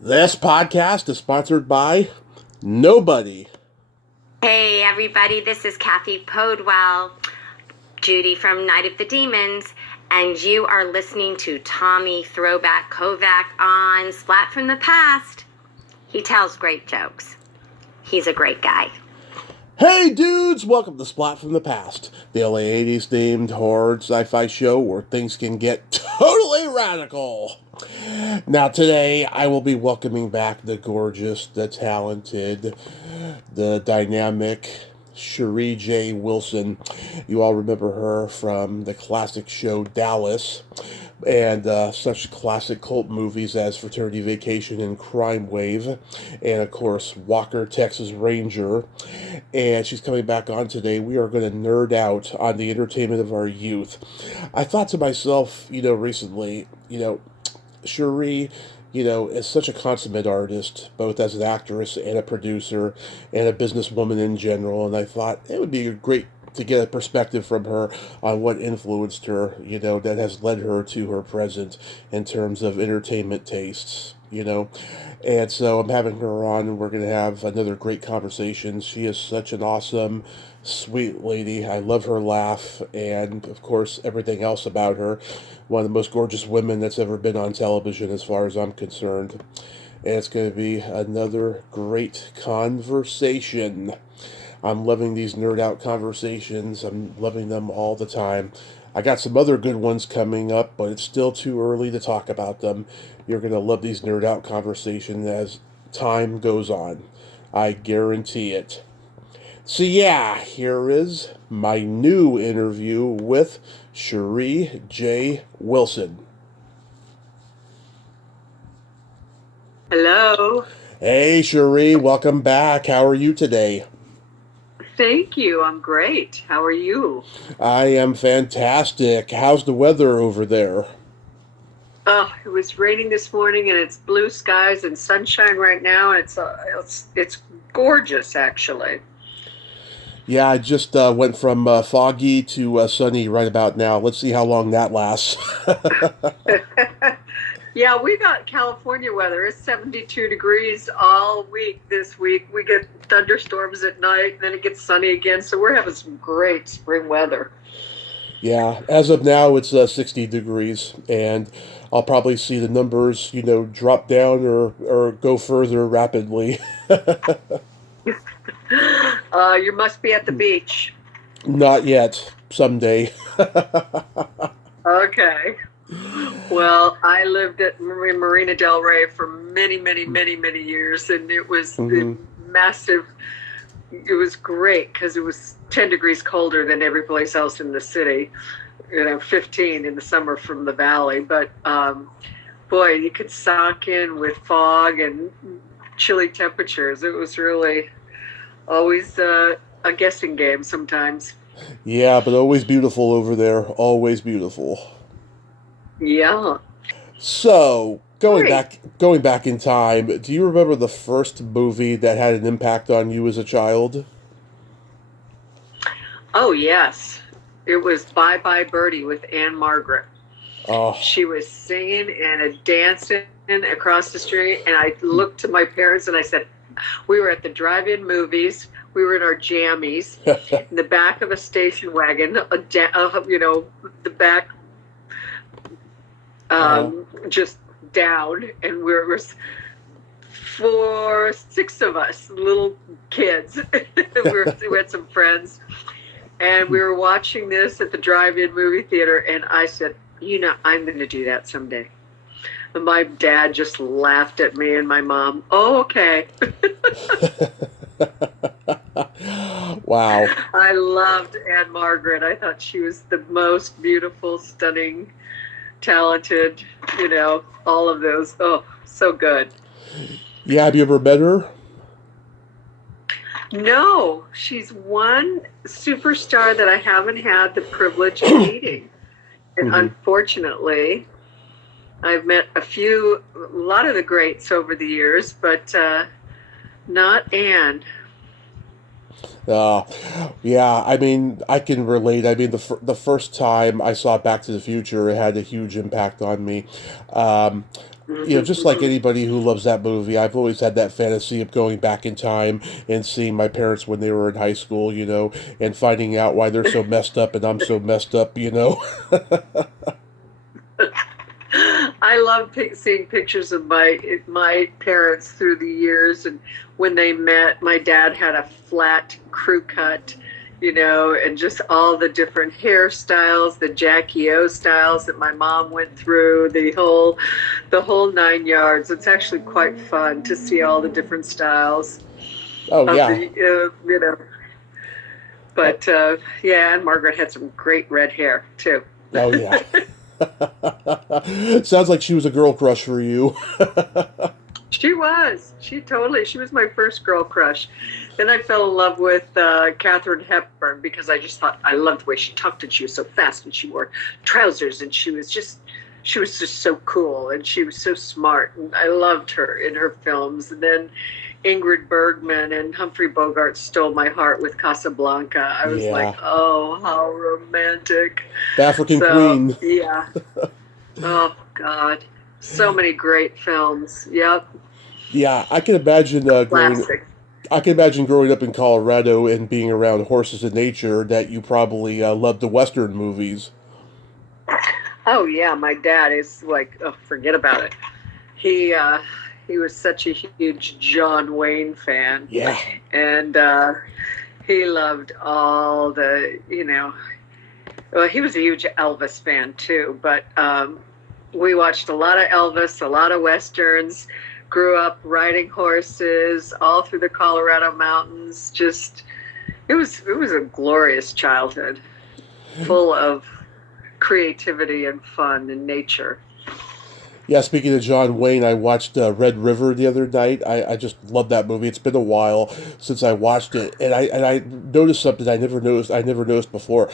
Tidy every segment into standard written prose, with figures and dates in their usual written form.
This podcast is sponsored by nobody. Hey everybody, this is Kathy Podwell, Judy from Night of the Demons, and you are listening to Tommy Throwback Kovac on Splat from the Past. He tells great jokes. He's a great guy. Hey dudes, welcome to Splat from the Past, the LA 80s themed horror sci-fi show where things can get totally radical. Now today I will be welcoming back the gorgeous, the talented, the dynamic Sheree J. Wilson. You all remember her from the classic show Dallas and such classic cult movies as Fraternity Vacation and Crime Wave, and of course Walker, Texas Ranger. And she's coming back on today. We are going to nerd out on the entertainment of our youth. I thought to myself, recently, Cherie, is such a consummate artist, both as an actress and a producer and a businesswoman in general. And I thought it would be great to get a perspective from her on what influenced her, that has led her to her present in terms of entertainment tastes. And so I'm having her on, and we're going to have another great conversation. She is such an awesome, sweet lady. I love her laugh, and of course, everything else about her. One of the most gorgeous women that's ever been on television, as far as I'm concerned. And it's going to be another great conversation. I'm loving these nerd out conversations. I'm loving them all the time. I got some other good ones coming up, but it's still too early to talk about them. You're going to love these nerd out conversations as time goes on. I guarantee it. So yeah, here is my new interview with Sheree J. Wilson. Hello. Hey Sheree, welcome back. How are you today? Thank you. I'm great. How are you? I am fantastic. How's the weather over there? Oh, it was raining this morning, and it's blue skies and sunshine right now. And it's gorgeous, actually. Yeah, I just went from foggy to sunny right about now. Let's see how long that lasts. Yeah, we got California weather. It's 72 degrees all week this week. We get thunderstorms at night, and then it gets sunny again. So we're having some great spring weather. Yeah, as of now, it's 60 degrees, and I'll probably see the numbers, drop down or go further rapidly. You must be at the beach. Not yet. Someday. Okay. Well, I lived at Marina Del Rey for many, many, many, many years, and it was massive. It was great because it was 10 degrees colder than every place else in the city, 15 in the summer from the valley. But boy, you could sock in with fog and chilly temperatures. It was really always a guessing game sometimes. Yeah, but always beautiful over there. Always beautiful. Yeah. So, going back in time, do you remember the first movie that had an impact on you as a child? Oh, yes. It was Bye Bye Birdie with Anne Margaret. Oh. She was singing and dancing across the street, and I looked to my parents and I said, we were at the drive-in movies. We were in our jammies in the back of a station wagon, the back just down, and we were 6 of us, little kids. we had some friends, and we were watching this at the drive-in movie theater, and I said, I'm going to do that someday. And my dad just laughed at me, and my mom, oh, okay. Wow. I loved Anne Margaret. I thought she was the most beautiful, stunning, talented, all of those. Oh, so good. Yeah, have you ever met her? No, she's one superstar that I haven't had the privilege of meeting. And unfortunately, I've met a lot of the greats over the years, but not Anne. Yeah, I mean, I can relate. I mean, the first time I saw Back to the Future, it had a huge impact on me. Just like anybody who loves that movie, I've always had that fantasy of going back in time and seeing my parents when they were in high school, and finding out why they're so messed up and I'm so messed up. I love seeing pictures of my parents through the years, and when they met, my dad had a flat crew cut, and just all the different hairstyles, the Jackie O styles that my mom went through, the whole 9 yards. It's actually quite fun to see all the different styles. Oh, yeah. But and Margaret had some great red hair too. Oh, yeah. Sounds like she was a girl crush for you. She was. She was my first girl crush. Then I fell in love with Katharine Hepburn because I just thought I loved the way she talked, and she was so fast, and she wore trousers, and she was just so cool, and she was so smart, and I loved her in her films. And then Ingrid Bergman and Humphrey Bogart stole my heart with Casablanca. I was like, oh, how romantic. The African Queen. Yeah. Oh, God. So many great films. Yep. Yeah, I can imagine growing up in Colorado and being around horses and nature that you probably loved the Western movies. Oh, yeah. My dad is like, forget about it. He was such a huge John Wayne fan. Yeah. And he loved all the, well, he was a huge Elvis fan too, but we watched a lot of Elvis, a lot of Westerns, grew up riding horses all through the Colorado mountains. It was a glorious childhood, full of creativity and fun and nature. Yeah, speaking of John Wayne, I watched Red River the other night. I just love that movie. It's been a while since I watched it, and I noticed something I never noticed before.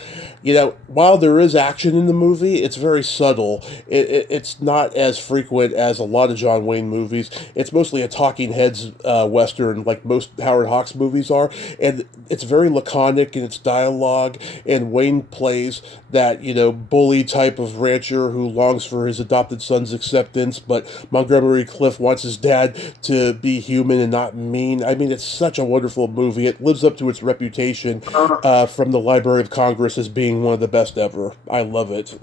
While there is action in the movie, it's very subtle. It's not as frequent as a lot of John Wayne movies. It's mostly a talking heads western, like most Howard Hawks movies are, and it's very laconic in its dialogue. And Wayne plays that bully type of rancher who longs for his adopted son's acceptance, but Montgomery Clift wants his dad to be human and not mean. I mean, it's such a wonderful movie. It lives up to its reputation from the Library of Congress as being one of the best ever. I love it.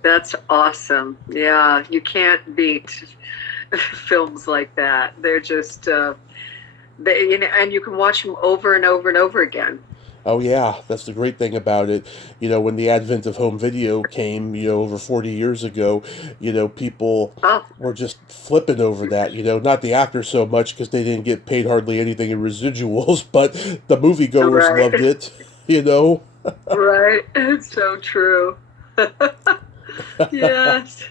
That's awesome. Yeah, you can't beat films like that. They're just, and you can watch them over and over and over again. Oh, yeah, that's the great thing about it. When the advent of home video came, over 40 years ago, people were just flipping over that, not the actors so much because they didn't get paid hardly anything in residuals, but the moviegoers loved it, Right, it's so true. Yes.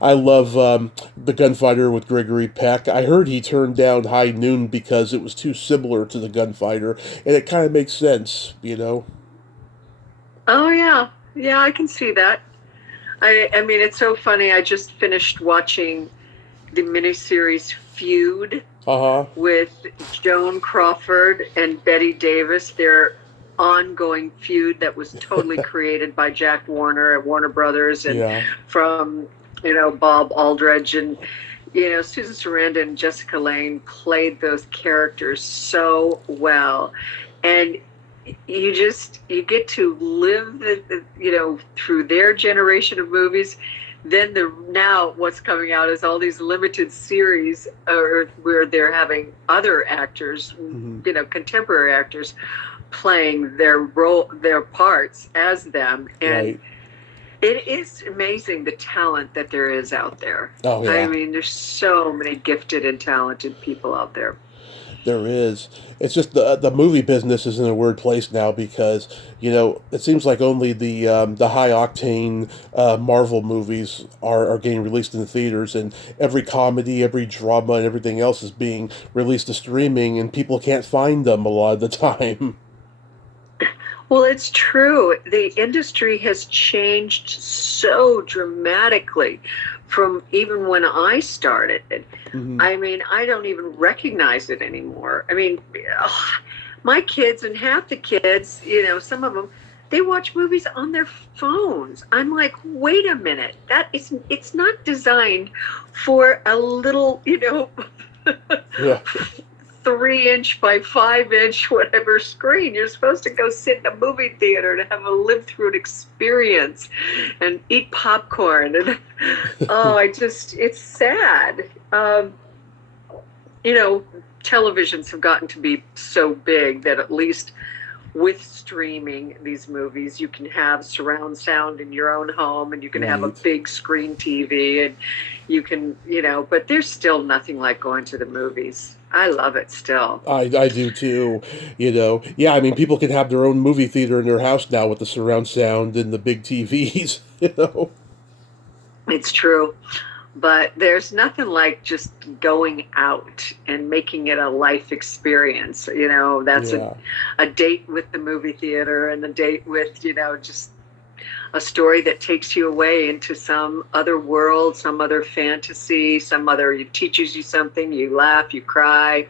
I love The Gunfighter with Gregory Peck. I heard he turned down High Noon because it was too similar to The Gunfighter, and it kind of makes sense, Oh, yeah. Yeah, I can see that. I mean, it's so funny. I just finished watching the miniseries Feud with Joan Crawford and Betty Davis. Their ongoing feud that was totally created by Jack Warner at Warner Brothers and from Bob Aldridge, and Susan Sarandon and Jessica Lange played those characters so well, and you get to live through their generation of movies. Then now what's coming out is all these limited series where they're having other actors, contemporary actors playing their parts as them, and it is amazing the talent that there is out there. Oh, yeah. I mean, there's so many gifted and talented people out there. There is. It's just the movie business is in a weird place now because, it seems like only the high octane Marvel movies are getting released in the theaters, and every comedy, every drama, and everything else is being released to streaming, and people can't find them a lot of the time. Well, it's true. The industry has changed so dramatically from even when I started. Mm-hmm. I mean, I don't even recognize it anymore. I mean, my kids and half the kids, some of them, they watch movies on their phones. I'm like, wait a minute, it's not designed for a little, Yeah. 3-inch by 5-inch whatever screen. You're supposed to go sit in a movie theater to have a live through an experience and eat popcorn. And it's sad. Televisions have gotten to be so big that at least with streaming these movies, you can have surround sound in your own home, and you can have a big screen TV, and you can, but there's still nothing like going to the movies. I love it still. I do too, Yeah, I mean, people can have their own movie theater in their house now with the surround sound and the big TVs, It's true. But there's nothing like just going out and making it a life experience. That's a date with the movie theater, and a date with, just a story that takes you away into some other world, some other fantasy, it teaches you something, you laugh, you cry.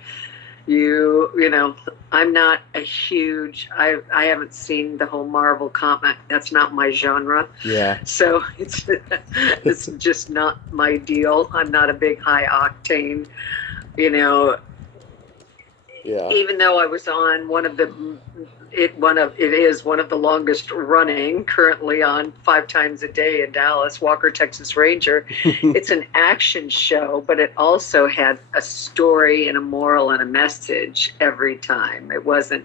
I'm not a huge, I haven't seen the whole Marvel comic. That's not my genre. Yeah. So it's just not my deal. I'm not a big high octane, Yeah. Even though I was on it is one of the longest running, currently on 5 times a day in Dallas, Walker, Texas Ranger. It's an action show, but it also had a story and a moral and a message every time. It wasn't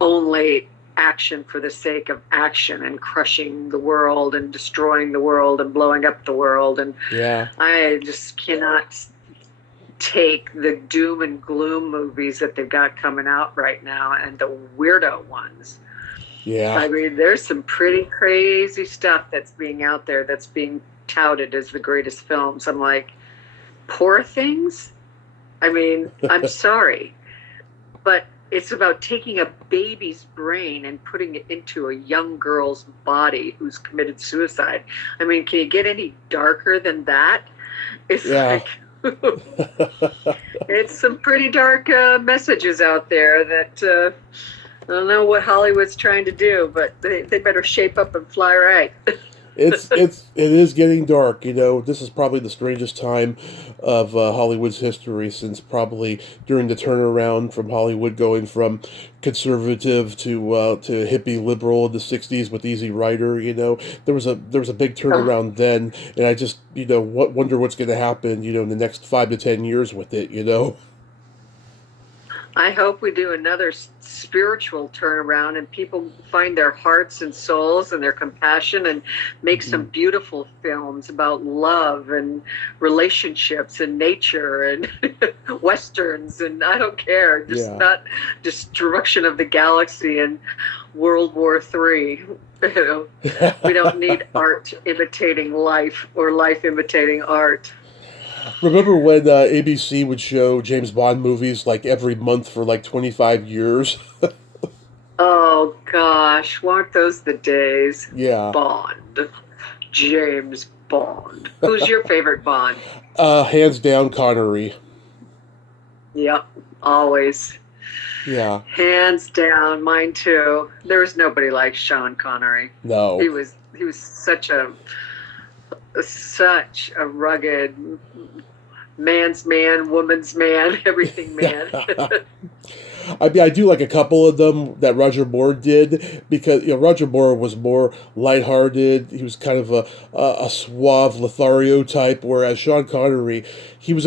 only action for the sake of action and crushing the world and destroying the world and blowing up the world. And I just cannot take the doom and gloom movies that they've got coming out right now and the weirdo ones. Yeah. I mean, there's some pretty crazy stuff that's being out there that's being touted as the greatest films. I'm like, Poor Things? I mean, I'm sorry, but it's about taking a baby's brain and putting it into a young girl's body who's committed suicide. I mean, can you get any darker than that? It's like, it's some pretty dark messages out there that I don't know what Hollywood's trying to do, but they better shape up and fly right. It is getting dark. This is probably the strangest time of Hollywood's history, since probably during the turnaround from Hollywood going from conservative to hippie liberal in the '60s with Easy Rider. There was a big turnaround then, and I just wonder what's going to happen in the next 5 to 10 years with it. I hope we do another spiritual turnaround and people find their hearts and souls and their compassion and make some beautiful films about love and relationships and nature and westerns, and I don't care, just not destruction of the galaxy and World War III. We don't need art imitating life or life imitating art. Remember when ABC would show James Bond movies like every month for like 25 years? Oh gosh, weren't those the days? Yeah. Bond. James Bond. Who's your favorite Bond? Hands down, Connery. Yep, always. Yeah. Hands down, mine too. There was nobody like Sean Connery. No. He was such a rugged man's man, woman's man, everything man. I mean, I do like a couple of them that Roger Moore did, because Roger Moore was more lighthearted. He was kind of a suave Lothario type, whereas Sean Connery, he was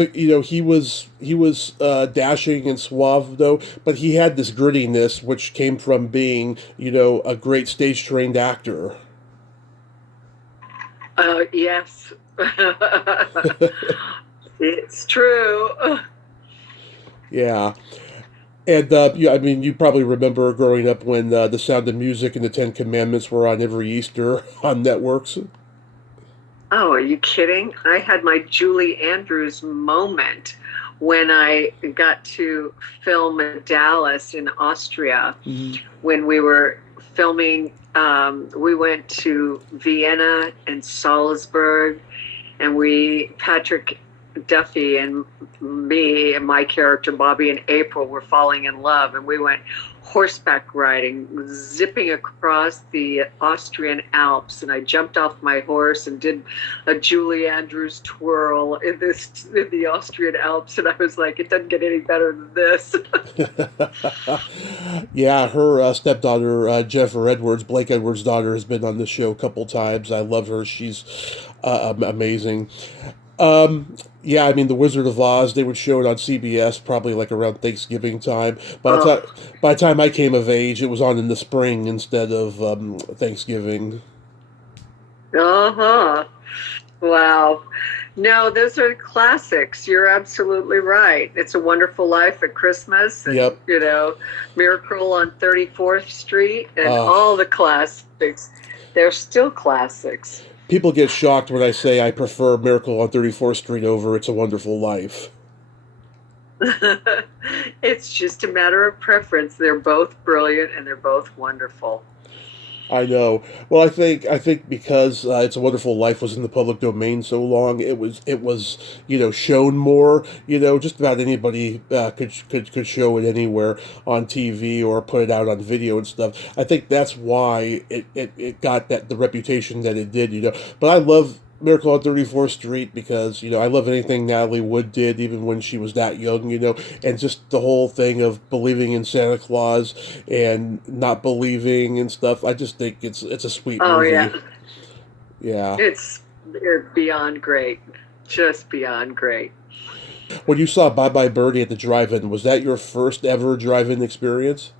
dashing and suave though, but he had this grittiness which came from being a great stage trained actor. Yes. It's true. Yeah. And, I mean, you probably remember growing up when The Sound of Music and The Ten Commandments were on every Easter on networks. Oh, are you kidding? I had my Julie Andrews moment when I got to film in Dallas in Austria. When we were filming. We went to Vienna and Salzburg, and Patrick Duffy and me and my character Bobby and April were falling in love, and we went horseback riding, zipping across the Austrian Alps, and I jumped off my horse and did a Julie Andrews twirl in the Austrian Alps, and I was like, it doesn't get any better than this. Yeah, her stepdaughter, Jennifer Edwards, Blake Edwards' daughter, has been on the show a couple times. I love her. She's amazing. Yeah, I mean, The Wizard of Oz, they would show it on CBS probably like around Thanksgiving time. By the time I came of age, it was on in the spring instead of Thanksgiving. Uh-huh. Wow. No, those are classics. You're absolutely right. It's a Wonderful Life at Christmas, and, Yep. Miracle on 34th Street, and all the classics. They're still classics. People get shocked when I say I prefer Miracle on 34th Street over It's a Wonderful Life. It's just a matter of preference. They're both brilliant and they're both wonderful. I know. Well, I think because It's a Wonderful Life was in the public domain so long, it was shown more. Just about anybody could show it anywhere on TV or put it out on video and stuff. I think that's why it got the reputation that it did. But I love Miracle on 34th Street because, I love anything Natalie Wood did, even when she was that young, and just the whole thing of believing in Santa Claus and not believing and stuff. I just think it's a sweet movie. Oh, yeah. Yeah. It's beyond great. Just beyond great. When you saw Bye Bye Birdie at the drive-in, was that your first ever drive-in experience?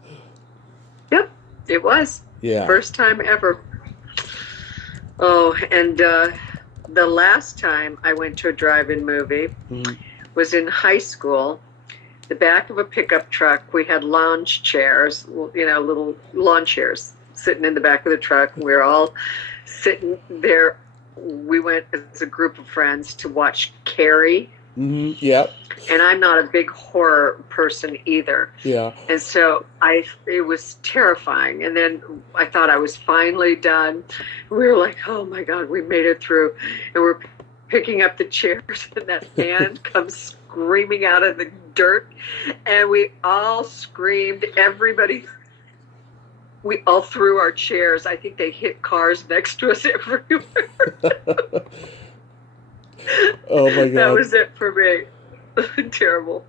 Yep, it was. Yeah. First time ever. Oh, and the last time I went to a drive-in movie was in high school. The back of a pickup truck, we had lounge chairs, little lawn chairs sitting in the back of the truck. We were all sitting there. We went as a group of friends to watch Carrie. Mm-hmm. Yeah. And I'm not a big horror person either. Yeah. And so it was terrifying. And then I thought I was finally done. We were like, oh my God, we made it through. And we're picking up the chairs, and that man comes screaming out of the dirt. And we all screamed. We all threw our chairs. I think they hit cars next to us everywhere. Oh my God. That was it for me. Terrible.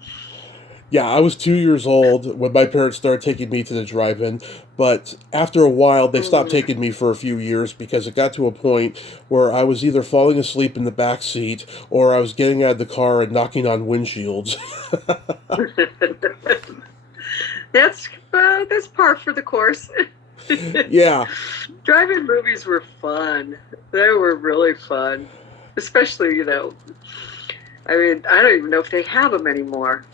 Yeah, I was 2 years old when my parents started taking me to the drive-in, but after a while they stopped taking me for a few years because it got to a point where I was either falling asleep in the back seat or I was getting out of the car and knocking on windshields. That's par for the course. Yeah. Drive-in movies were fun. They were really fun. Especially, I mean, I don't even know if they have them anymore.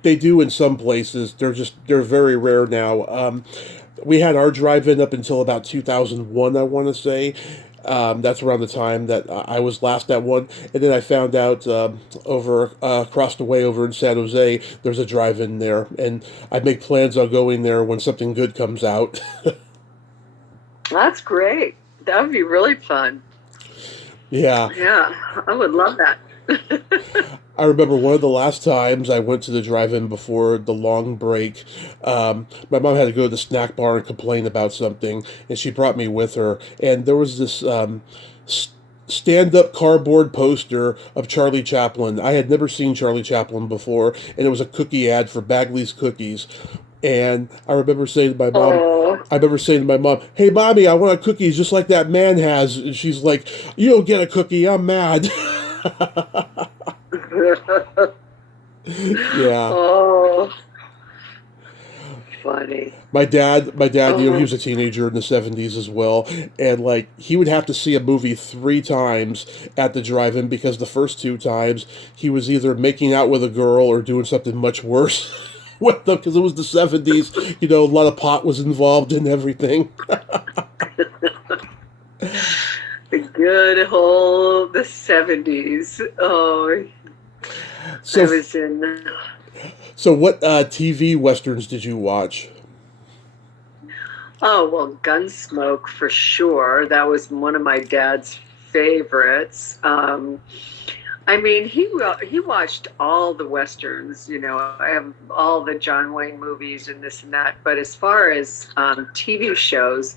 They do in some places. They're very rare now. We had our drive-in up until about 2001, I want to say. That's around the time that I was last at one. And then I found out across the way over in San Jose, there's a drive-in there. And I make plans on going there when something good comes out. That's great. That would be really fun. Yeah. Yeah, I would love that. I remember one of the last times I went to the drive-in before the long break. My mom had to go to the snack bar and complain about something, and she brought me with her. And there was this stand-up cardboard poster of Charlie Chaplin. I had never seen Charlie Chaplin before, and it was a cookie ad for Bagley's Cookies. And I remember saying to my mom, "Hey, Mommy, I want a cookie just like that man has." And she's like, "You don't get a cookie, I'm mad." Yeah. Oh, funny. My dad, he was a teenager in the 70s as well, and he would have to see a movie 3 times at the drive-in because the first 2 times he was either making out with a girl or doing something much worse with them because it was the 70s. A lot of pot was involved in everything. The good old the 70s. Oh, So, I was in. So what TV westerns did you watch? Oh, well, Gunsmoke for sure. That was one of my dad's favorites. I mean, he watched all the westerns. You know, I have all the John Wayne movies and this and that. But as far as TV shows,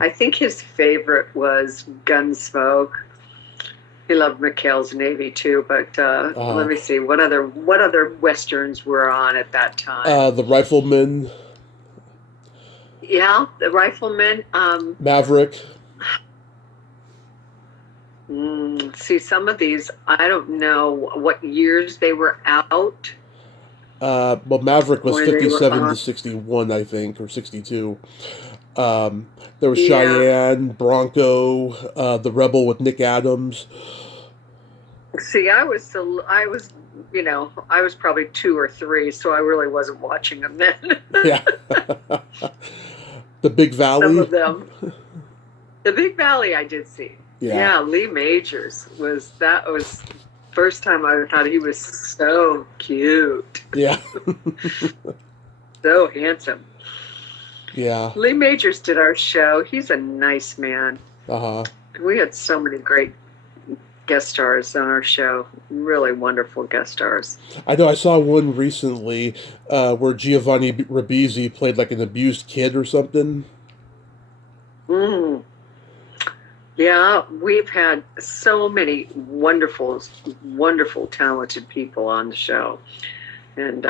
I think his favorite was Gunsmoke. He loved McHale's Navy too. But let me see, what other westerns were on at that time? The Rifleman. Yeah, the Rifleman. Maverick. See, some of these, I don't know what years they were out. Well, Maverick was Where they were 57 to on. 61, I think, or 62. There was Cheyenne, Bronco, The Rebel with Nick Adams. See, I was, you know, I was probably 2 or 3, so I really wasn't watching them then. Yeah. The Big Valley. Some of them. The Big Valley I did see. Yeah. Yeah, Lee Majors was first time I thought he was so cute. Yeah. So handsome. Yeah. Lee Majors did our show. He's a nice man. Uh-huh. We had so many great guest stars on our show. Really wonderful guest stars. I know I saw one recently where Giovanni Ribisi played like an abused kid or something. Yeah, we've had so many wonderful, wonderful, talented people on the show. And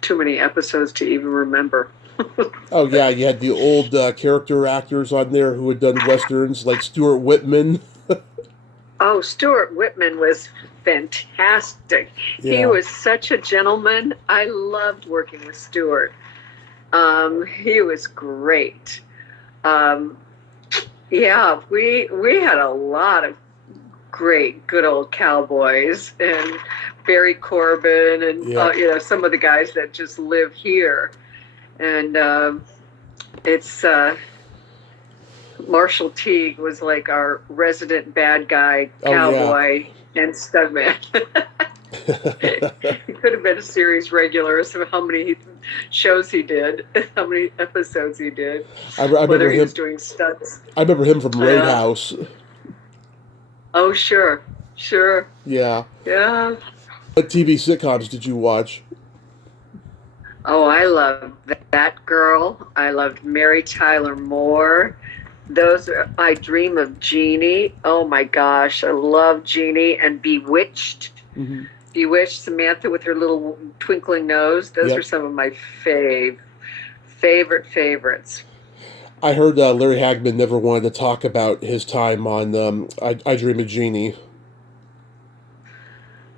too many episodes to even remember. Oh, yeah, you had the old character actors on there who had done westerns, like Stuart Whitman. Oh, Stuart Whitman was fantastic. Yeah. He was such a gentleman. I loved working with Stuart. He was great. Yeah, we had a lot of great, good old cowboys, and Barry Corbin, and you know, some of the guys that just live here. And it's Marshall Teague was like our resident bad guy cowboy and stuntman. He could have been a series regular, so how many shows he did, how many episodes he did, I remember he him. was doing stunts. I remember him from Roadhouse. Oh, sure. Yeah. Yeah. What TV sitcoms did you watch? Oh, I loved That Girl. I loved Mary Tyler Moore. I Dream of Jeannie. Oh my gosh, I love Jeannie. And Bewitched. Mm-hmm. Bewitched, Samantha with her little twinkling nose. Those are some of my favorites. I heard Larry Hagman never wanted to talk about his time on I Dream of Jeannie.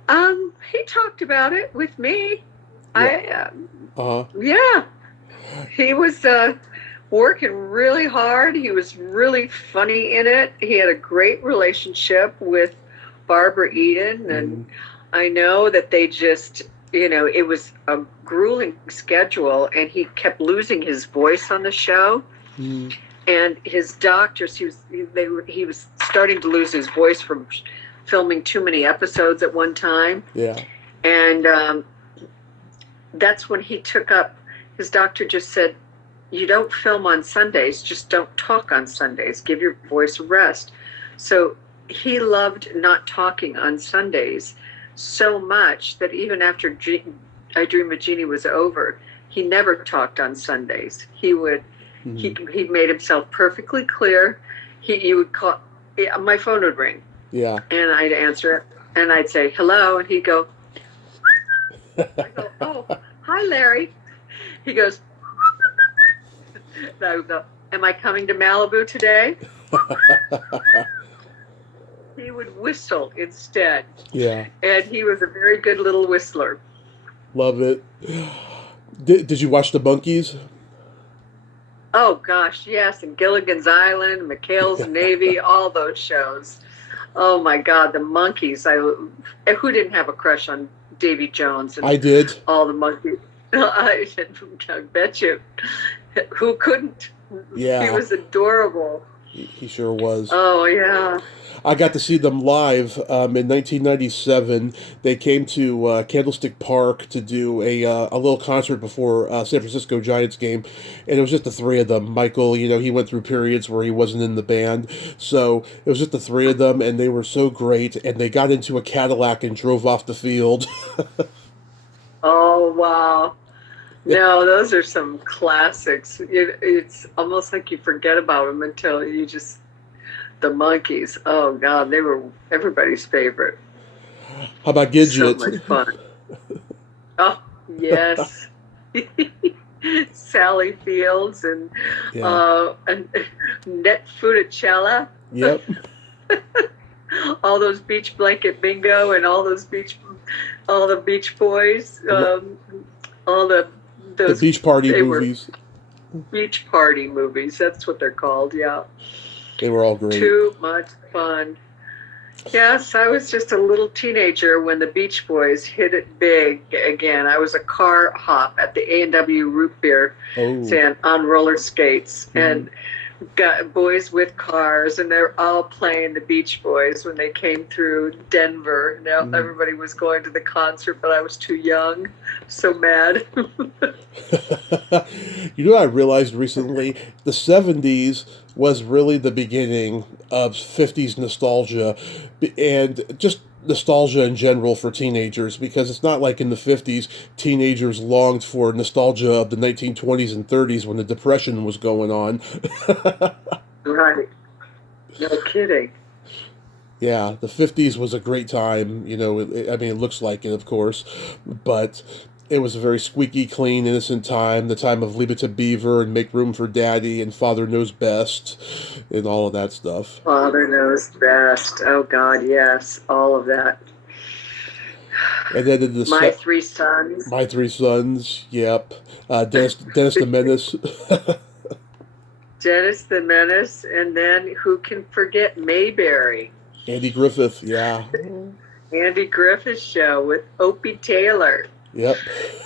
He talked about it with me. Yeah. Yeah. He was working really hard. He was really funny in it. He had a great relationship with Barbara Eden, and I know that they just, you know, it was a grueling schedule, and he kept losing his voice on the show. And his doctors, he was starting to lose his voice from filming too many episodes at one time. Yeah. And that's when he took up, his doctor just said, you don't film on Sundays, just don't talk on Sundays. Give your voice a rest. So he loved not talking on Sundays so much that even after I Dream of Jeannie was over, he never talked on Sundays. He would, he made himself perfectly clear. You would call, my phone would ring. Yeah. And I'd answer it, and I'd say, hello, and he'd go, I go, oh, hi, Larry. He goes, and I would go, am I coming to Malibu today? He would whistle instead. Yeah. And he was a very good little whistler. Love it. Did you watch The Monkees? Oh, gosh, yes. And Gilligan's Island, McHale's Navy, all those shows. Oh, my God, the Monkees. Who didn't have a crush on Davy Jones? And I did. All the Monkees. I bet you. Who couldn't? Yeah. He was adorable. He sure was. Oh yeah. I got to see them live in 1997. They came to Candlestick Park to do a little concert before San Francisco Giants game, and it was just the three of them. Michael, he went through periods where he wasn't in the band, so it was just the three of them, and they were so great. And they got into a Cadillac and drove off the field. Oh wow. No, those are some classics. It's almost like you forget about them until you just. The Monkees. Oh God, they were everybody's favorite. How about Gidget? So much fun. Oh yes. Sally Fields and Net Funicello. Yep. All those beach blanket bingo and all the Beach Boys, all those beach party movies. Beach party movies. That's what they're called. Yeah. They were all great. Too much fun. Yes, I was just a little teenager when the Beach Boys hit it big again. I was a car hop at the A&W Root Beer stand on roller skates, and got boys with cars, and they're all playing the Beach Boys when they came through Denver. Now everybody was going to the concert, but I was too young. So mad. I realized recently the 70s was really the beginning of 50s nostalgia, and just nostalgia in general for teenagers, because it's not like in the 50s teenagers longed for nostalgia of the 1920s and 30s when the Depression was going on. Right. No kidding. Yeah, the 50s was a great time, it looks like it, of course, but it was a very squeaky clean, innocent time, the time of Leave It to Beaver and Make Room for Daddy and Father Knows Best and all of that stuff. Father Knows Best. Oh, God, yes. All of that. And then in My Three Sons. My Three Sons, yep. Dennis the Menace. Dennis the Menace. And then who can forget Mayberry? Andy Griffith, yeah. Andy Griffith Show with Opie Taylor. Yep.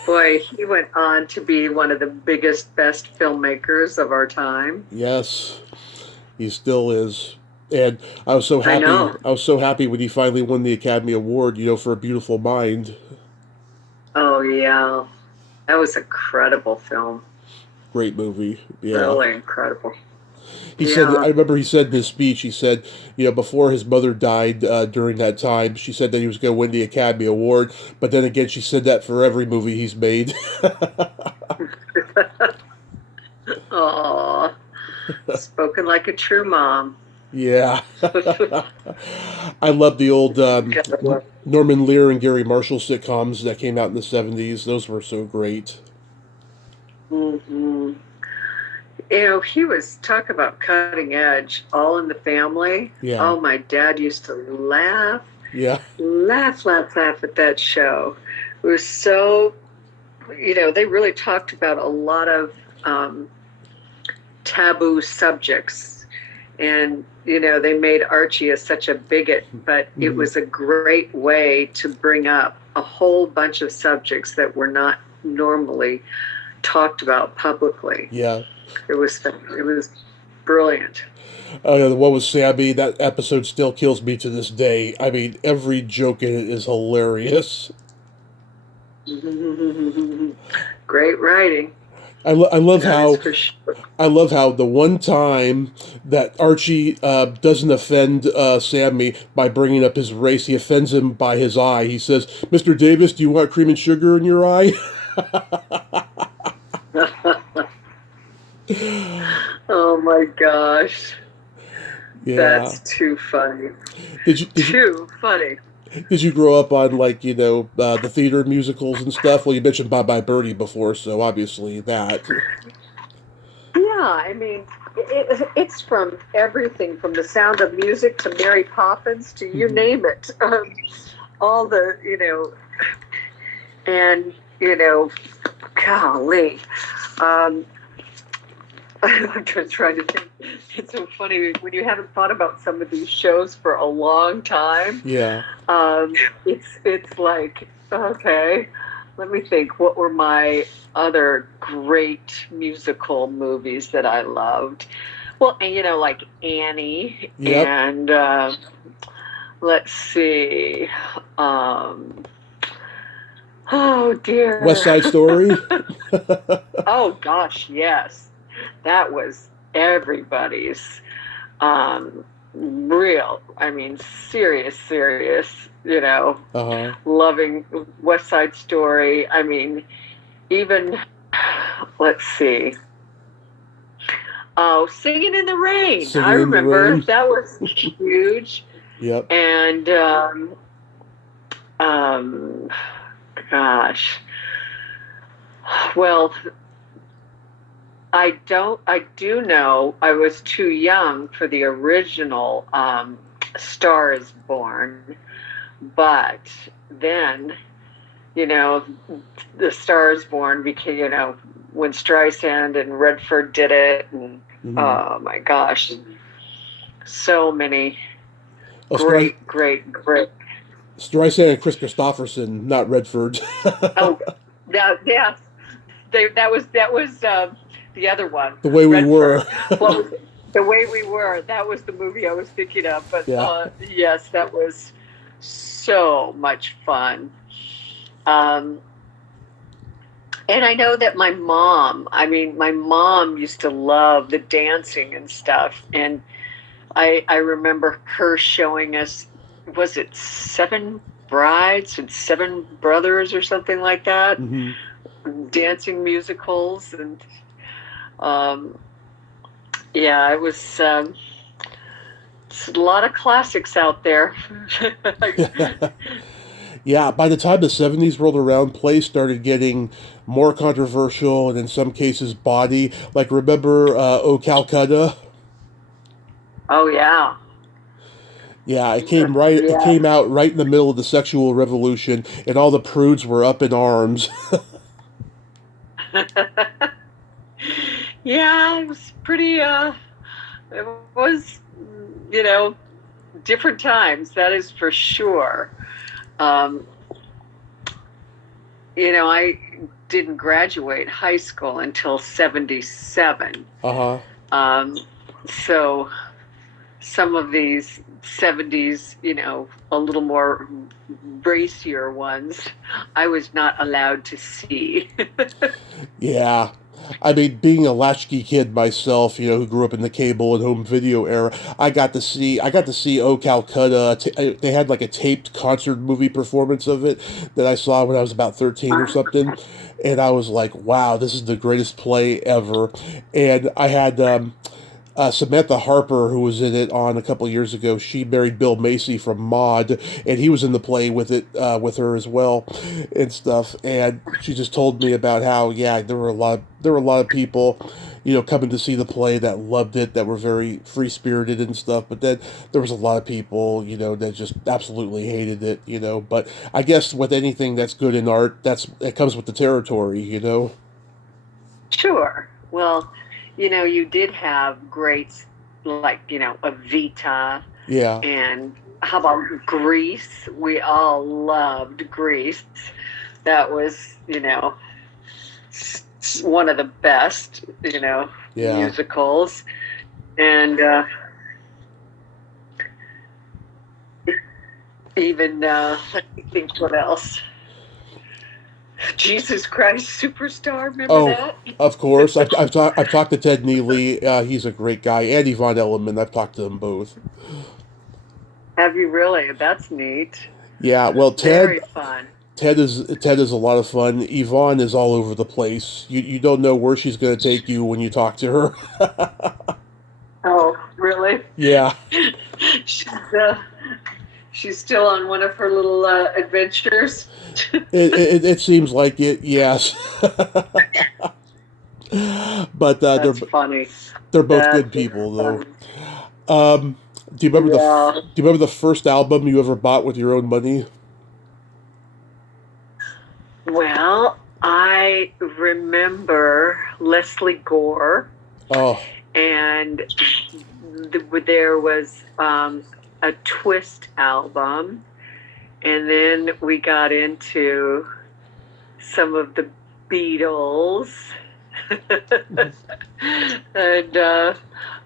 Boy, he went on to be one of the biggest, best filmmakers of our time. Yes, he still is. And I was so happy. I was so happy when he finally won the Academy Award, for A Beautiful Mind. Oh yeah, that was an incredible film. Great movie. Yeah. Really incredible. He said, I remember he said in his speech, he said, before his mother died during that time, she said that he was going to win the Academy Award. But then again, she said that for every movie he's made. Aw, spoken like a true mom. Yeah. I love the old Norman Lear and Gary Marshall sitcoms that came out in the 70s. Those were so great. Mm-hmm. He was, talk about cutting edge, All in the Family. Yeah. Oh, my dad used to laugh. Yeah. Laugh at that show. It was so, they really talked about a lot of taboo subjects. And, they made Archie such a bigot, but it was a great way to bring up a whole bunch of subjects that were not normally talked about publicly. Yeah. It was brilliant. Oh yeah, the one with Sammy, that episode still kills me to this day. I mean, every joke in it is hilarious. Great writing. I love how sure. I love how the one time that Archie doesn't offend Sammy by bringing up his race, he offends him by his eye. He says, "Mr. Davis, do you want cream and sugar in your eye?" Oh my gosh. Yeah. That's too funny. Too funny. Did you grow up on, the theater musicals and stuff? Well, you mentioned Bye Bye Birdie before, so obviously that. Yeah, I mean, it's from everything, from The Sound of Music to Mary Poppins to you name it. All the, and, golly. I'm just trying to think. It's so funny when you haven't thought about some of these shows for a long time. Yeah. It's like, okay, let me think. What were my other great musical movies that I loved? Well, and like Annie, Yep. and let's see. Um, oh West dear. Side Story. Oh gosh, yes, that was everybody's real. I mean, serious. Uh-huh. Loving West Side Story. I mean, even let's see. Oh, Singing in the Rain. I Singing in the remember Rain. that was huge. Yep. And um, gosh, well, I do know I was too young for the original Star is Born, but then, the Star is Born became, when Streisand and Redford did it, and oh my gosh, so many great. Streisand and Chris Christopherson, not Redford. Oh, yeah, that was the other one. The Way We Redford. Were. What was it? The Way We Were. That was the movie I was thinking of. But Yeah. yes, that was so much fun. And I know that my mom used to love the dancing and stuff. And I remember her showing us, was it 7 Brides and 7 Brothers or something like that? Mm-hmm. Dancing musicals. And yeah, it was it's a lot of classics out there. Yeah, by the time the 70s rolled around, plays started getting more controversial and in some cases bawdy. Like, remember Oh Calcutta? Oh yeah. Yeah, it came out right in the middle of the sexual revolution and all the prudes were up in arms. Yeah, it was pretty it was, different times, that is for sure. I didn't graduate high school until 77. Uh-huh. So some of these 70s, a little more racier ones, I was not allowed to see. Yeah. I mean, being a latchkey kid myself, who grew up in the cable and home video era, I got to see Oh Calcutta. They had like a taped concert movie performance of it that I saw when I was about 13 or something. And I was like, wow, this is the greatest play ever. And I had, Samantha Harper, who was in it on a couple years ago, she married Bill Macy from Maude, and he was in the play with her as well, and stuff. And she just told me about how, yeah, there were a lot of people, coming to see the play that loved it, that were very free spirited and stuff. But then there was a lot of people, that just absolutely hated it, But I guess with anything that's good in art, it comes with the territory. Sure. Well, you did have greats like, Evita. Yeah. And how about Grease? We all loved Grease. That was, one of the best, Yeah. musicals. And even, let me think what else. Jesus Christ Superstar, remember that? Of course. I've talked to Ted Neely. He's a great guy. And Yvonne Elliman. I've talked to them both. Have you really? That's neat. Yeah. Well, Very fun. Ted is a lot of fun. Yvonne is all over the place. You don't know where she's going to take you when you talk to her. Oh, really? Yeah. She's still on one of her little adventures. It seems like it. Yes. But That's funny. They're both good people, though. Do you remember the first album you ever bought with your own money? Well, I remember Leslie Gore. Oh. And there was a Twist album. And then we got into some of the Beatles. And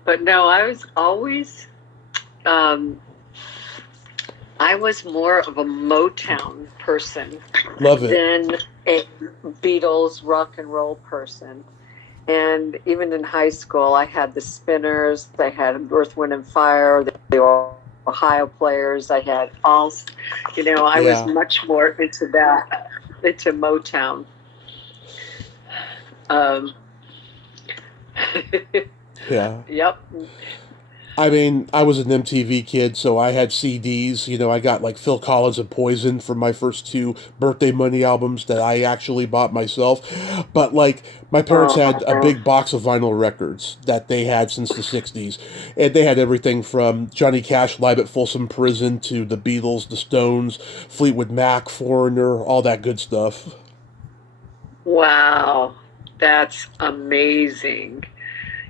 but no, I was always I was more of a Motown person Love it. than a Beatles rock and roll person. And even in high school, I had the Spinners, I had Earth, Wind, and Fire, the Ohio Players, I had all, I was much more into that, into Motown. Yeah. Yep. I mean, I was an MTV kid, so I had CDs. I got like Phil Collins and Poison for my first two Birthday Money albums that I actually bought myself. But like, my parents had a big box of vinyl records that they had since the 60s. And they had everything from Johnny Cash live at Folsom Prison to the Beatles, the Stones, Fleetwood Mac, Foreigner, all that good stuff. Wow. That's amazing.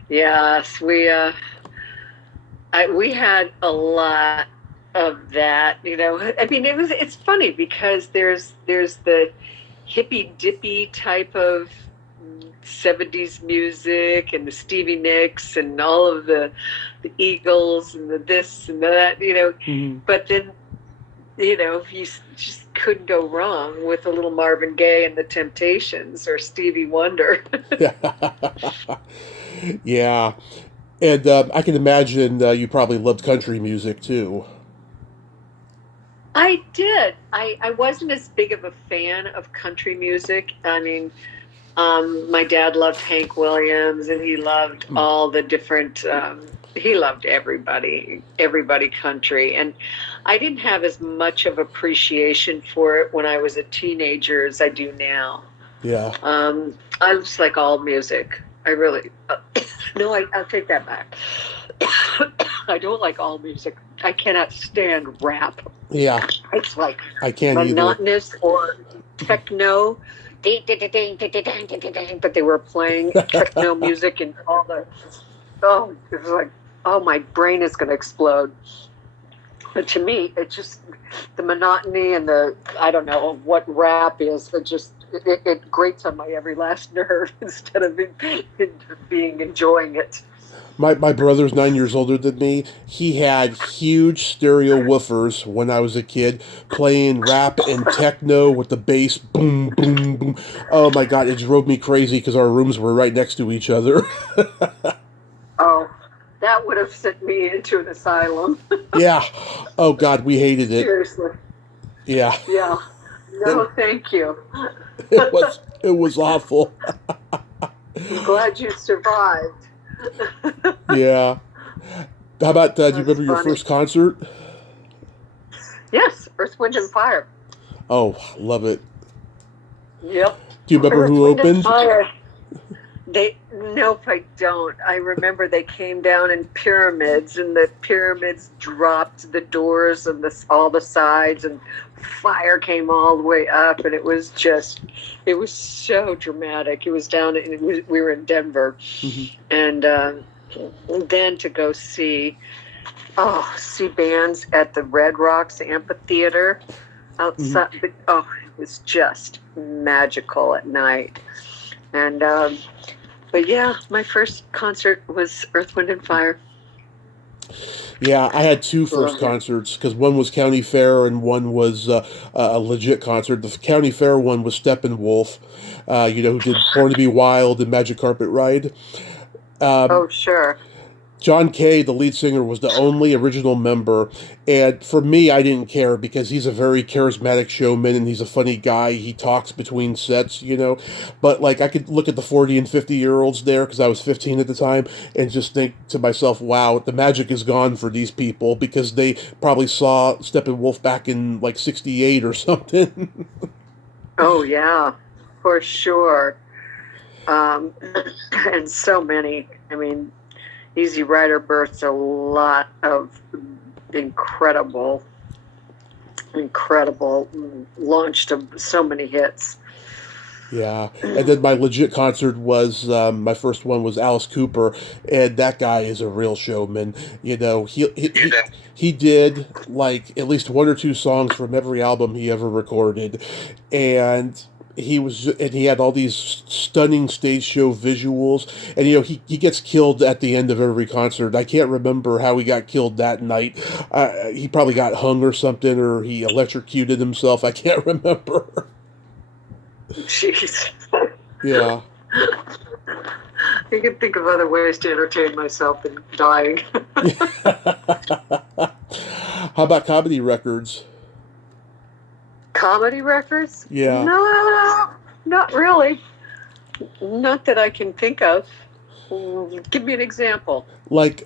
Yes, we had a lot of that, I mean, it's funny because there's the hippy dippy type of 70s music and the Stevie Nicks and all of the Eagles and the this and that, but then, you just couldn't go wrong with a little Marvin Gaye and the Temptations or Stevie Wonder. Yeah. And I can imagine you probably loved country music too. I did. I wasn't as big of a fan of country music. I mean, my dad loved Hank Williams, and he loved all the different. He loved everybody country, and I didn't have as much of appreciation for it when I was a teenager as I do now. Yeah. I just like all music. I really no. I'll take that back. I don't like all music. I cannot stand rap. Yeah. It's like I can't monotonous either. or techno. But they were playing techno music and all the it was like, oh, my brain is going to explode. But to me, it just, the monotony and I don't know what rap is, it grates on my every last nerve instead of enjoying it. My brother's 9 years older than me. He had huge stereo woofers when I was a kid, playing rap and techno with the bass boom, boom, boom. Oh my God, it drove me crazy because our rooms were right next to each other. Oh, that would have sent me into an asylum. Yeah. Oh God, we hated it. Seriously. Yeah. Yeah. No, thank you. It was awful. I'm glad you survived. Yeah. How about, do you remember your first concert? Yes, Earth, Wind, and Fire. Oh, love it. Yep. Do you remember who opened? Nope, I don't. I remember they came down in pyramids, and the pyramids dropped the doors and all the sides, and fire came all the way up, and it was so dramatic. It was we were in Denver, and then to go see bands at the Red Rocks Amphitheater outside. It was just magical at night. And but yeah, my first concert was Earth, Wind, and Fire. Yeah, I had two first concerts because one was County Fair and one was a legit concert. The County Fair one was Steppenwolf, who did Born to Be Wild and Magic Carpet Ride. Oh, sure. John Kay, the lead singer, was the only original member, and for me, I didn't care because he's a very charismatic showman and he's a funny guy. He talks between sets, but like I could look at the 40 and 50-year-olds there because I was 15 at the time and just think to myself, wow, the magic is gone for these people because they probably saw Steppenwolf back in like 68 or something. Oh, yeah, for sure. And so many, I mean, Easy Rider birthed a lot of incredible, launched so many hits. Yeah, and then my legit concert was, my first one was Alice Cooper, and that guy is a real showman. He did like at least one or two songs from every album he ever recorded, and he had all these stunning stage show visuals, and he gets killed at the end of every concert. I can't remember how he got killed that night. He probably got hung or something, or he electrocuted himself. I can't remember. Jeez. Yeah. I can think of other ways to entertain myself than dying. How about comedy records? Comedy records? Yeah. No, not really. Not that I can think of. Give me an example. Like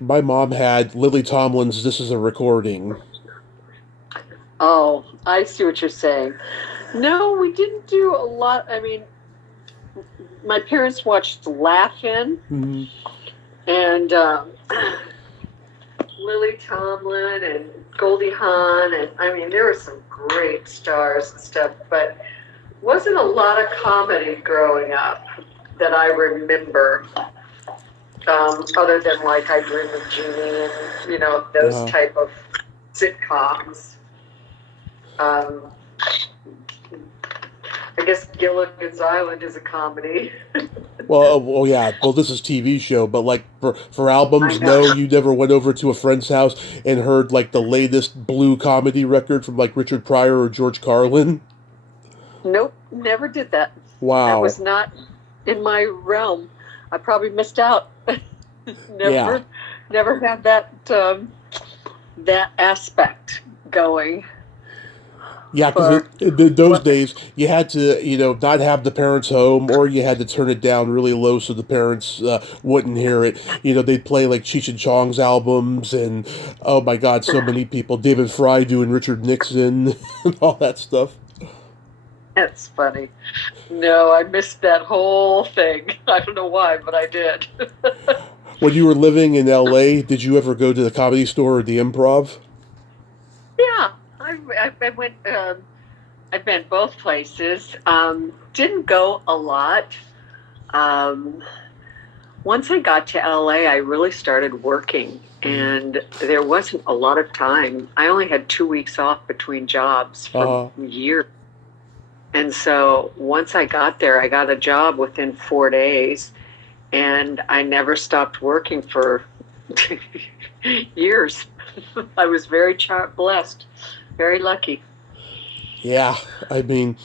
my mom had Lily Tomlin's "This Is a Recording." Oh, I see what you're saying. No, we didn't do a lot. I mean, my parents watched Laugh-In, Mm-hmm. and Lily Tomlin and Goldie Hawn, and I mean, there were some great stars and stuff, but wasn't a lot of comedy growing up that I remember, other than like I Dream of Jeannie and those type of sitcoms. I guess Gilligan's Island is a comedy. Well, yeah. Well, this is TV show, but like for albums, no, you never went over to a friend's house and heard like the latest blue comedy record from like Richard Pryor or George Carlin. Nope, never did that. Wow, that was not in my realm. I probably missed out. Never had that that aspect going. Yeah, because in those days, you had to, not have the parents home, or you had to turn it down really low so the parents wouldn't hear it. They'd play like Cheech and Chong's albums, and oh my God, so many people. David Fry doing Richard Nixon, and all that stuff. That's funny. No, I missed that whole thing. I don't know why, but I did. When you were living in LA, did you ever go to the Comedy Store or the Improv? Yeah. I went. I've been both places. Didn't go a lot. Once I got to LA, I really started working, and there wasn't a lot of time. I only had 2 weeks off between jobs for years. And so once I got there, I got a job within 4 days, and I never stopped working for years. I was very blessed. Very lucky. Yeah, I mean,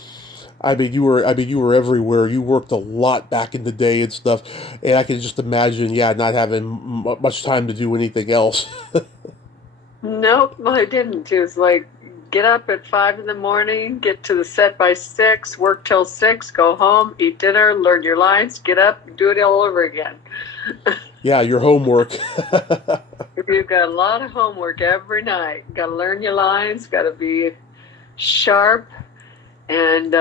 you were everywhere. You worked a lot back in the day and stuff, and I can just imagine, not having much time to do anything else. Nope, I didn't. It was like get up at 5 a.m, get to the set by 6, work till 6, go home, eat dinner, learn your lines, get up, do it all over again. Yeah, your homework. You've got a lot of homework every night. Got to learn your lines. Got to be sharp, and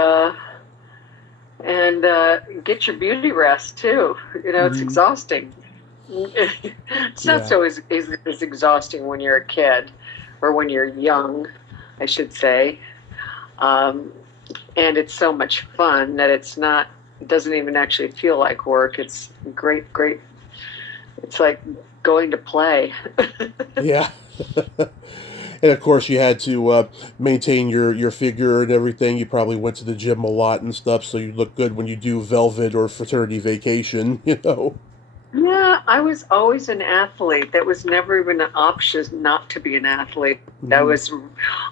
get your beauty rest too. It's exhausting. It's not so as exhausting when you're a kid, or when you're young, I should say. And it's so much fun that it doesn't even actually feel like work. It's great. It's like going to play. Yeah. And of course you had to maintain your figure and everything. You probably went to the gym a lot and stuff, so you look good when you do Velvet or Fraternity Vacation, Yeah, I was always an athlete. That was never even an option not to be an athlete. Mm-hmm. I was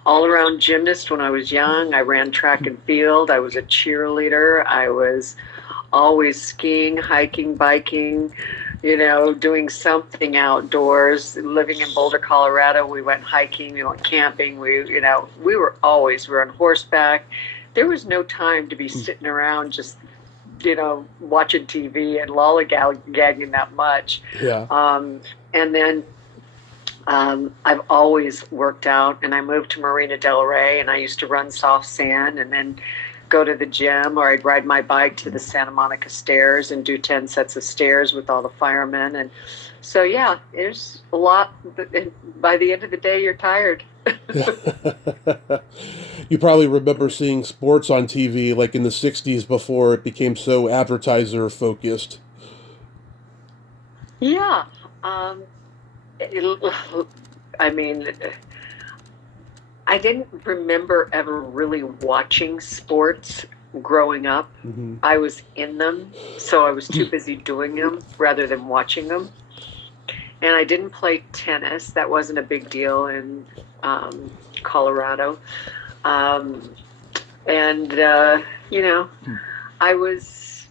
all-around gymnast when I was young. I ran track and field. I was a cheerleader. I was always skiing, hiking, biking, doing something outdoors. Living in Boulder, Colorado, we went hiking, we went camping. We were on horseback. There was no time to be sitting around just, watching TV and lollygagging that much. Yeah. And then I've always worked out, and I moved to Marina Del Rey, and I used to run soft sand and then go to the gym, or I'd ride my bike to the Santa Monica stairs and do 10 sets of stairs with all the firemen. And so, yeah, there's a lot. By the end of the day, you're tired. You probably remember seeing sports on TV like in the 60s before it became so advertiser focused. Yeah. I mean, I didn't remember ever really watching sports growing up. Mm-hmm. I was in them, so I was too busy doing them rather than watching them. And I didn't play tennis. That wasn't a big deal in Colorado. I was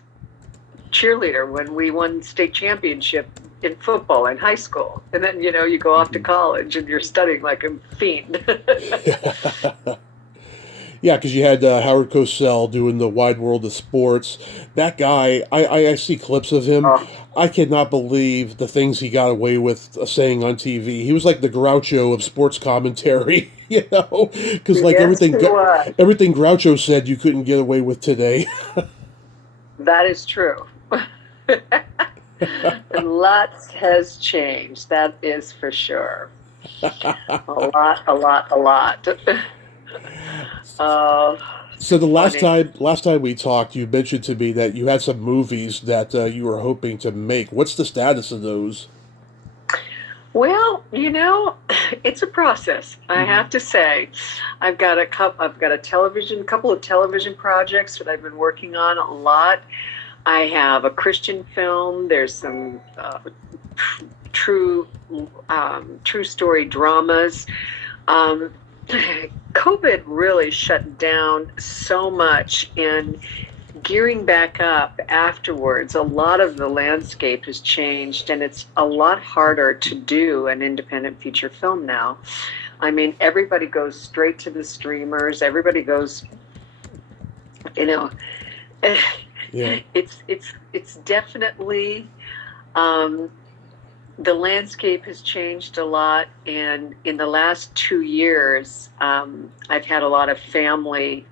cheerleader when we won state championship in football in high school. And then, you go off to college and you're studying like a fiend. Yeah, because you had Howard Cosell doing the Wide World of Sports. That guy, I see clips of him. Oh. I cannot believe the things he got away with saying on TV. He was like the Groucho of sports commentary, because like everything Groucho said you couldn't get away with today. That is true. And lots has changed. That is for sure. A lot. So the last time we talked, you mentioned to me that you had some movies that you were hoping to make. What's the status of those? Well, it's a process. I have to say, I've got a couple of television projects that I've been working on a lot. I have a Christian film. There's some true story dramas. COVID really shut down so much, and gearing back up afterwards, a lot of the landscape has changed, and it's a lot harder to do an independent feature film now. I mean, everybody goes straight to the streamers. Everybody goes, Yeah. It's definitely the landscape has changed a lot, and in the last 2 years, I've had a lot of family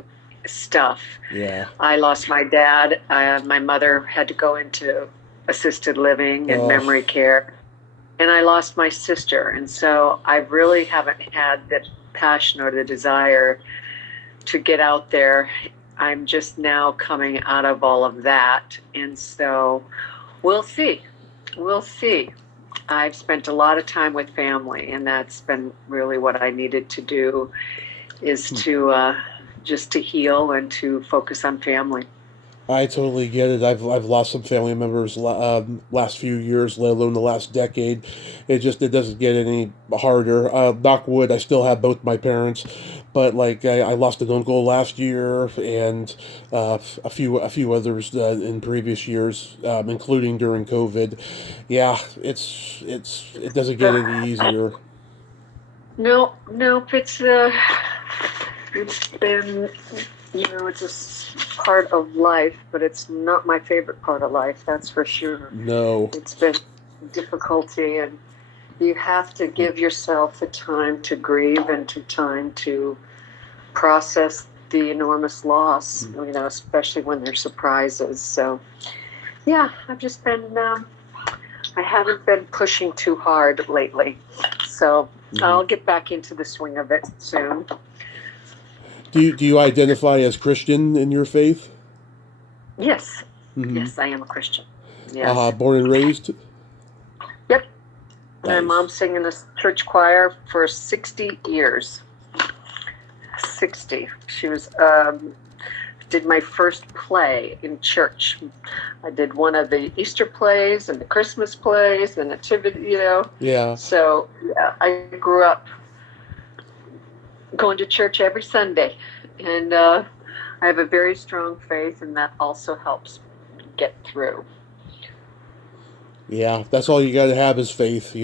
stuff. Yeah. I lost my dad. My mother had to go into assisted living and memory care, and I lost my sister. And so I really haven't had the passion or the desire to get out there. I'm just now coming out of all of that, and so we'll see. I've spent a lot of time with family, and that's been really what I needed to do, is to just to heal and to focus on family. I totally get it. I've lost some family members last few years, let alone the last decade. It doesn't get any harder. Knock wood, I still have both my parents, but like I lost an uncle last year, and a few others in previous years, including during COVID. Yeah, it doesn't get any easier. No, it's been, it's a part of life, but it's not my favorite part of life, that's for sure. No. It's been difficulty, and you have to give yourself the time to grieve and to time to process the enormous loss, especially when there's surprises. So, yeah, I've just been, I haven't been pushing too hard lately. So I'll get back into the swing of it soon. Do you identify as Christian in your faith? Yes. Mm-hmm. Yes, I am a Christian. Yes. Born and raised? Yep. Nice. My mom sang in the church choir for 60 years. 60. She was did my first play in church. I did one of the Easter plays and the Christmas plays, the Nativity, Yeah. So I grew up going to church every Sunday, and I have a very strong faith, and that also helps get through. Yeah, that's all you got to have is faith,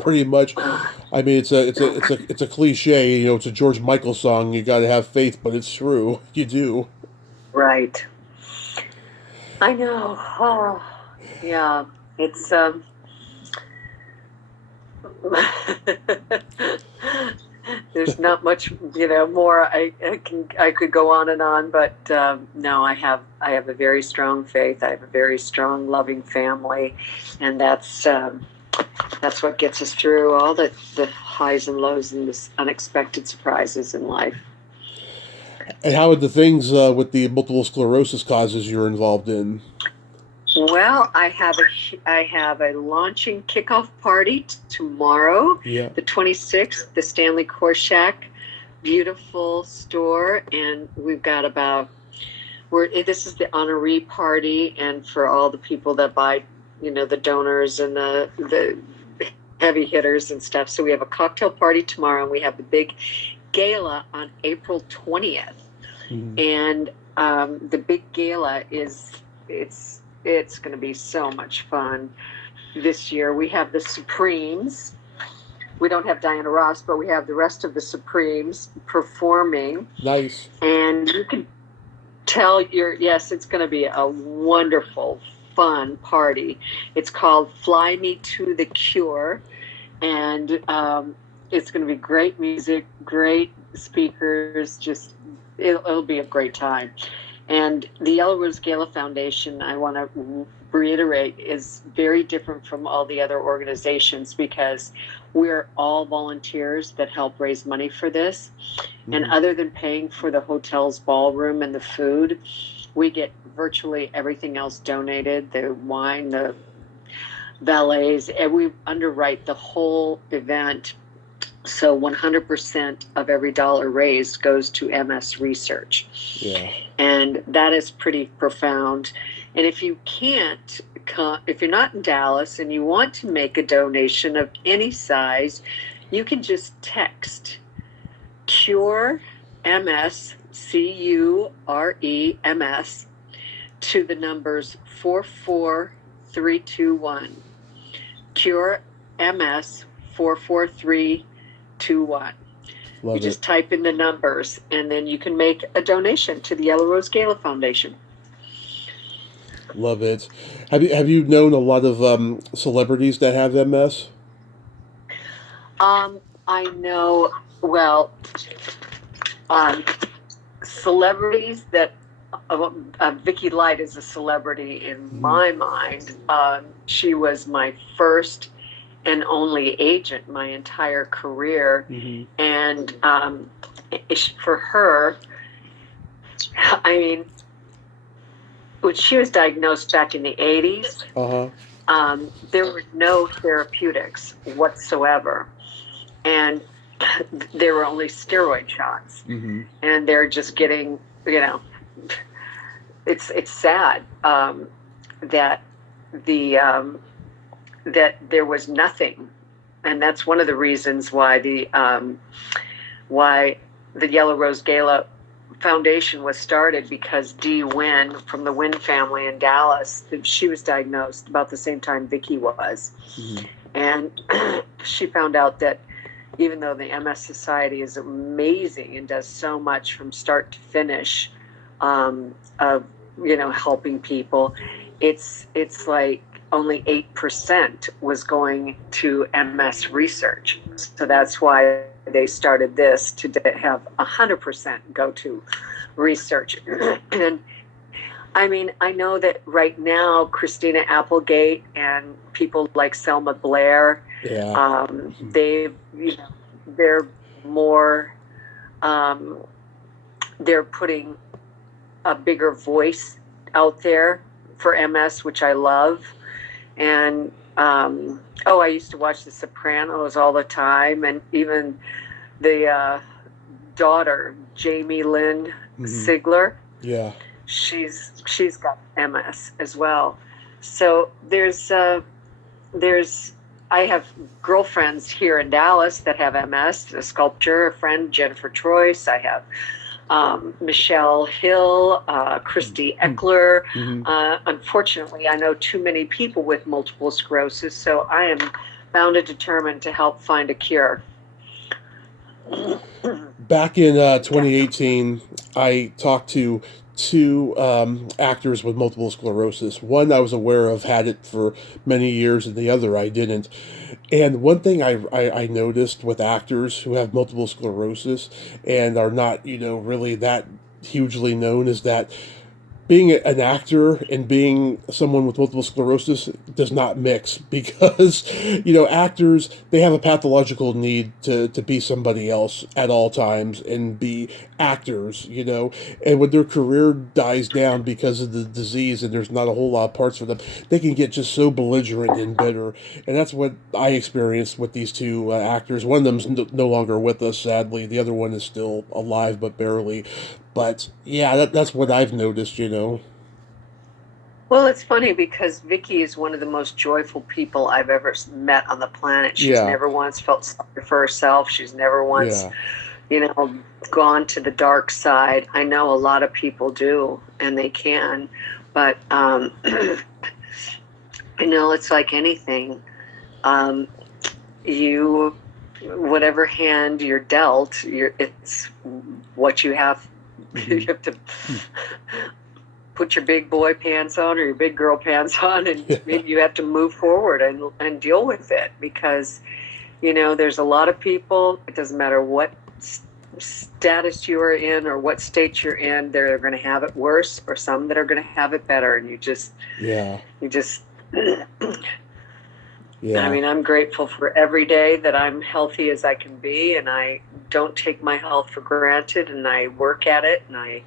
pretty much. I mean, it's a cliche, it's a George Michael song. You got to have faith, but it's true. You do. Right. I know. Oh, yeah. It's there's not much, more I could go on and on, but no, I have a very strong faith. I have a very strong, loving family, and that's what gets us through all the highs and lows and the unexpected surprises in life. And how are the things with the multiple sclerosis causes you're involved in? Well, I have a launching kickoff party tomorrow, the 26th, the Stanley Korshak, beautiful store, and we've got about This is the honoree party, and for all the people that buy, the donors and the heavy hitters and stuff. So we have a cocktail party tomorrow, and we have the big gala on April 20th. Mm-hmm. And the big gala it's going to be so much fun this year. We have the Supremes. We don't have Diana Ross, but we have the rest of the Supremes performing. Nice. And you can tell yes, it's going to be a wonderful, fun party. It's called Fly Me to the Cure. And it's going to be great music, great speakers, it'll be a great time. And the Yellow Rose Gala Foundation, I want to reiterate, is very different from all the other organizations because we're all volunteers that help raise money for this. Mm-hmm. And other than paying for the hotel's ballroom and the food, we get virtually everything else donated, the wine, the valets, and we underwrite the whole event. So 100% of every dollar raised goes to MS research. Yeah. And that is pretty profound. And if you can't if you're not in Dallas and you want to make a donation of any size, you can just text Cure MS, CUREMS, to the numbers 44321. Cure MS 44321. You just type in the numbers, and then you can make a donation to the Yellow Rose Gala Foundation. Love it. Have you known a lot of celebrities that have MS? I know, celebrities that Vicky Light is a celebrity in my mind. She was my first and only agent my entire career. Mm-hmm. And for her, I mean, when she was diagnosed back in the 80s, there were no therapeutics whatsoever. And there were only steroid shots. Mm-hmm. And they're just getting, it's sad that that there was nothing. And that's one of the reasons why the Yellow Rose Gala Foundation was started, because Dee Wynn from the Wynn family in Dallas, she was diagnosed about the same time Vicky was. Mm-hmm. And she found out that even though the MS Society is amazing and does so much from start to finish of helping people, it's like only 8% was going to MS research. So that's why they started this, to have 100% go to research. And I mean, I know that right now, Christina Applegate and people like Selma Blair, they're more, they're putting a bigger voice out there for MS, which I love. And I used to watch The Sopranos all the time, and even the daughter, Jamie Lynn Sigler. Yeah, she's got MS as well. So I have girlfriends here in Dallas that have MS. A sculptor, a friend, Jennifer Troyce. I have Michelle Hill, Christy Eckler. Mm-hmm. Unfortunately, I know too many people with multiple sclerosis, so I am bound and determined to help find a cure. Back in 2018, I talked to two actors with multiple sclerosis. One I was aware of had it for many years, and the other I didn't. And one thing I noticed with actors who have multiple sclerosis and are not, really that hugely known, is that being an actor and being someone with multiple sclerosis does not mix, because, actors, they have a pathological need to be somebody else at all times and be actors, and when their career dies down because of the disease and there's not a whole lot of parts for them, they can get just so belligerent and bitter. And that's what I experienced with these two actors. One of them's no longer with us, sadly. The other one is still alive, but barely. But yeah, that's what I've noticed. Well, it's funny because Vicky is one of the most joyful people I've ever met on the planet. She's Yeah. never once felt sorry for herself. She's never once, Yeah. gone to the dark side. I know a lot of people do, and they can, but it's like anything. Whatever hand you're dealt, it's what you have. You have to put your big boy pants on or your big girl pants on, and maybe you have to move forward and deal with it, because there's a lot of people. It doesn't matter what status you are in or what state you're in, they're going to have it worse, or some that are going to have it better, and you just Yeah. I mean, I'm grateful for every day that I'm healthy as I can be, and I don't take my health for granted, and I work at it, and I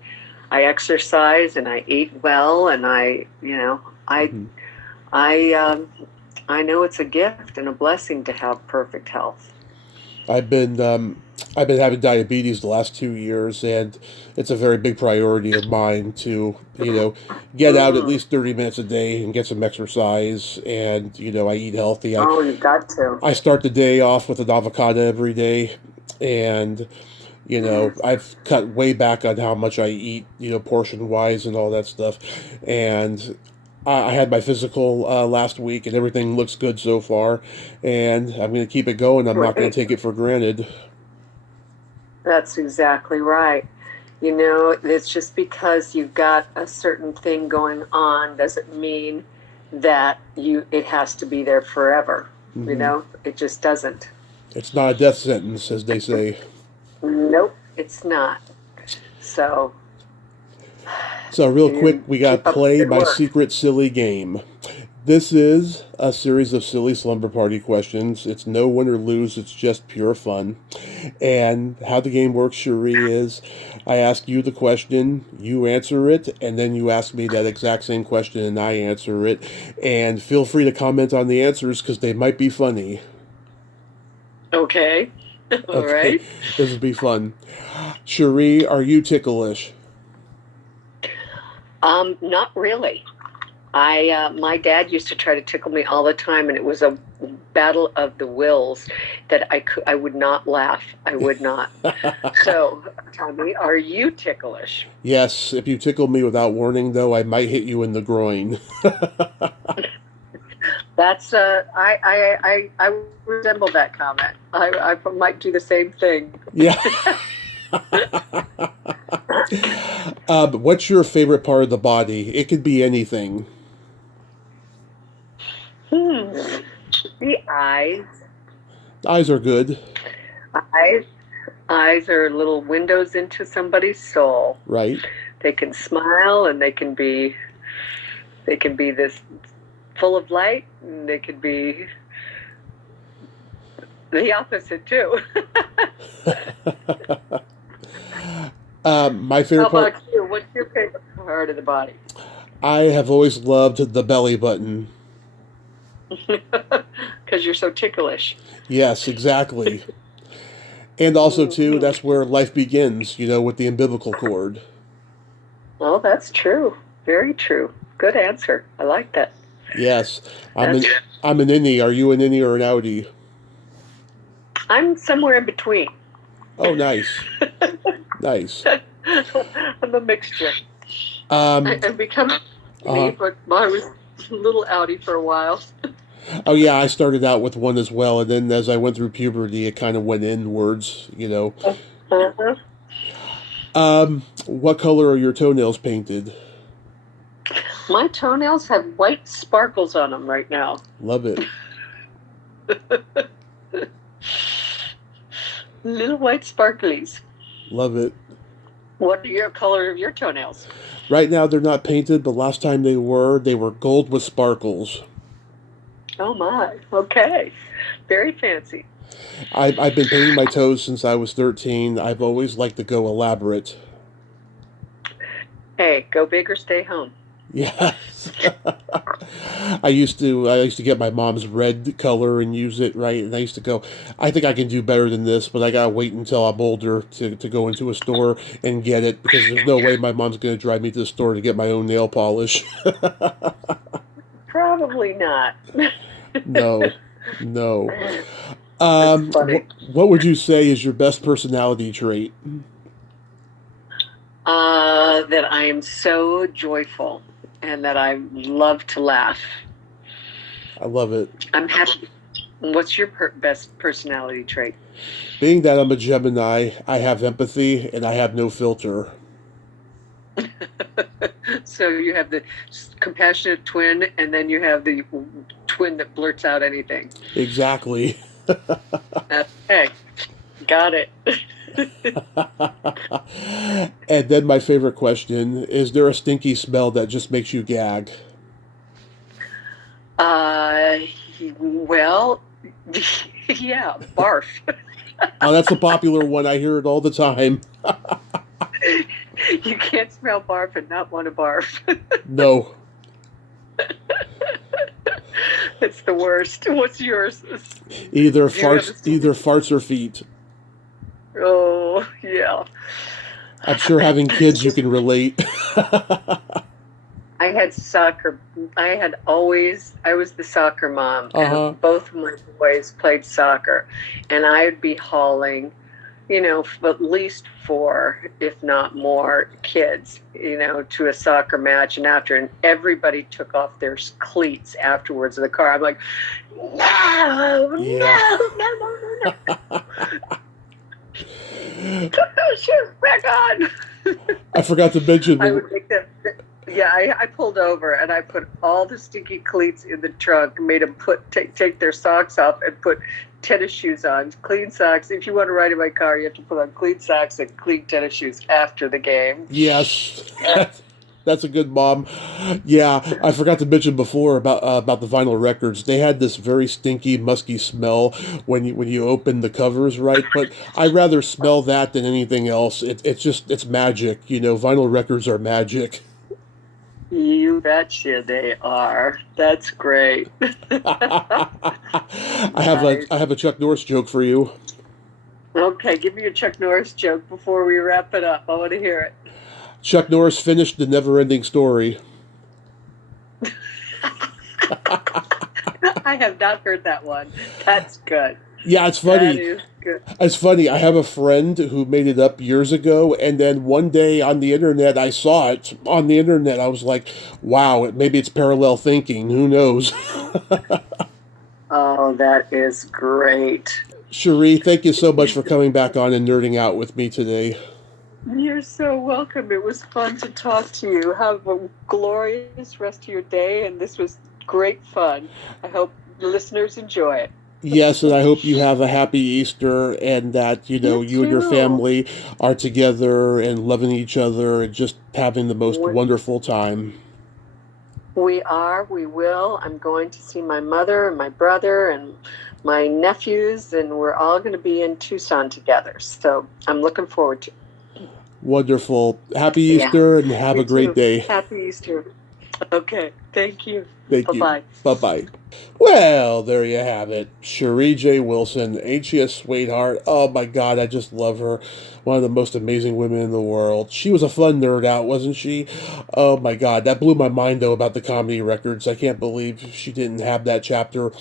exercise, and I eat well, and I know it's a gift and a blessing to have perfect health. I've been having diabetes the last 2 years, and it's a very big priority of mine to get out at least 30 minutes a day and get some exercise, and I eat healthy. You've got to. I start the day off with an avocado every day, and I've cut way back on how much I eat, portion wise and all that stuff, and I had my physical last week, and everything looks good so far, and I'm going to keep it going. I'm not going to take it for granted. That's exactly right. It's just because you've got a certain thing going on doesn't mean that it has to be there forever. Mm-hmm. It just doesn't. It's not a death sentence, as they say. Nope, it's not. So real quick, we got to play my secret silly game. This is a series of silly slumber party questions. It's no win or lose. It's just pure fun. And how the game works, Sheree, is I ask you the question, you answer it, and then you ask me that exact same question and I answer it. And feel free to comment on the answers because they might be funny. Okay. All right. This will be fun. Sheree, are you ticklish? Not really. My dad used to try to tickle me all the time, and it was a battle of the wills that I would not laugh. I would not. So, Tommy, are you ticklish? Yes. If you tickle me without warning, though, I might hit you in the groin. That's I resemble that comment. I might do the same thing. Yeah. What's your favorite part of the body? It could be anything. The eyes. Eyes are good. Eyes are little windows into somebody's soul. Right. They can smile, and they can be this full of light, and they could be the opposite too. My favorite part. How about you? What's your favorite part of the body? I have always loved the belly button. Because you're so ticklish. Yes, exactly. And also, too, that's where life begins, with the umbilical cord. Oh, that's true. Very true. Good answer. I like that. Yes. I'm an innie. Are you an innie or an outie? I'm somewhere in between. Oh, nice. Nice. I'm a mixture. I've become me, but I was a little outie for a while. Oh, yeah, I started out with one as well, and then as I went through puberty, it kind of went inwards, Uh-huh. What color are your toenails painted? My toenails have white sparkles on them right now. Love it. Little white sparklies. Love it. What are your color of your toenails? Right now, they're not painted, but last time they were gold with sparkles. Oh my. Okay. Very fancy. I've been painting my toes since I was 13. I've always liked to go elaborate. Hey, go big or stay home. Yes. I used to get my mom's red color and use it, right? And I used to go, I think I can do better than this, but I gotta wait until I'm older to go into a store and get it, because there's no way my mom's gonna drive me to the store to get my own nail polish. Probably not. No. That's funny. What would you say is your best personality trait? That I am so joyful and that I love to laugh. I love it. I'm happy. What's your best personality trait? Being that I'm a Gemini, I have empathy and I have no filter. So you have the compassionate twin, and then you have the twin that blurts out anything. Exactly. Okay, got it. And then my favorite question, is there a stinky smell that just makes you gag? Well, yeah, barf. Oh, that's a popular one. I hear it all the time. You can't smell barf and not want to barf. No. It's the worst. What's yours? Either farts or feet. Oh, yeah. I'm sure having kids you can relate. I had soccer. I was the soccer mom. And both of my boys played soccer. And I would be hauling, at least 4, if not more, kids, to a soccer match and after. And everybody took off their cleats afterwards in the car. I'm like, no. Put those shoes back on. I forgot to mention. I would make them. Yeah, I pulled over and I put all the stinky cleats in the trunk, made them take their socks off and put tennis shoes on, clean socks. If you want to ride in my car, you have to put on clean socks and clean tennis shoes after the game. Yes. That's a good mom. Yeah, I forgot to mention before about the vinyl records. They had this very stinky, musky smell when you open the covers, right? But I'd rather smell that than anything else. It's magic. Vinyl records are magic. You betcha they are. That's great. I have a Chuck Norris joke for you. Okay, give me your Chuck Norris joke before we wrap it up. I want to hear it. Chuck Norris finished the never-ending story. I have not heard that one. That's good. Yeah, it's funny. That is good. It's funny. I have a friend who made it up years ago, and then one day on the internet, I saw it on the internet. I was like, wow, maybe it's parallel thinking. Who knows? Oh, that is great. Sheree, thank you so much for coming back on and nerding out with me today. You're so welcome. It was fun to talk to you. Have a glorious rest of your day, and this was great fun. I hope the listeners enjoy it. Yes, and I hope you have a happy Easter and that, you and your family are together and loving each other and just having the most wonderful time. We will. I'm going to see my mother and my brother and my nephews, and we're all going to be in Tucson together. So I'm looking forward to it. Wonderful. Happy Easter and have a great day. Happy Easter. Okay. Thank you. Thank you. Bye-bye. Bye-bye. Well, there you have it. Sheree J. Wilson, ain't she a sweetheart? Oh my God, I just love her. One of the most amazing women in the world. She was a fun nerd out, wasn't she? Oh my God, that blew my mind though about the comedy records. I can't believe she didn't have that chapter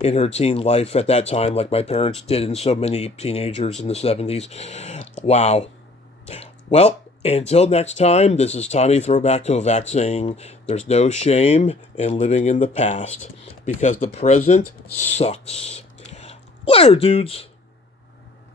in her teen life at that time like my parents did and so many teenagers in the 70s. Wow. Well, until next time, this is Tommy Throwback Kovac saying there's no shame in living in the past because the present sucks. Later, dudes!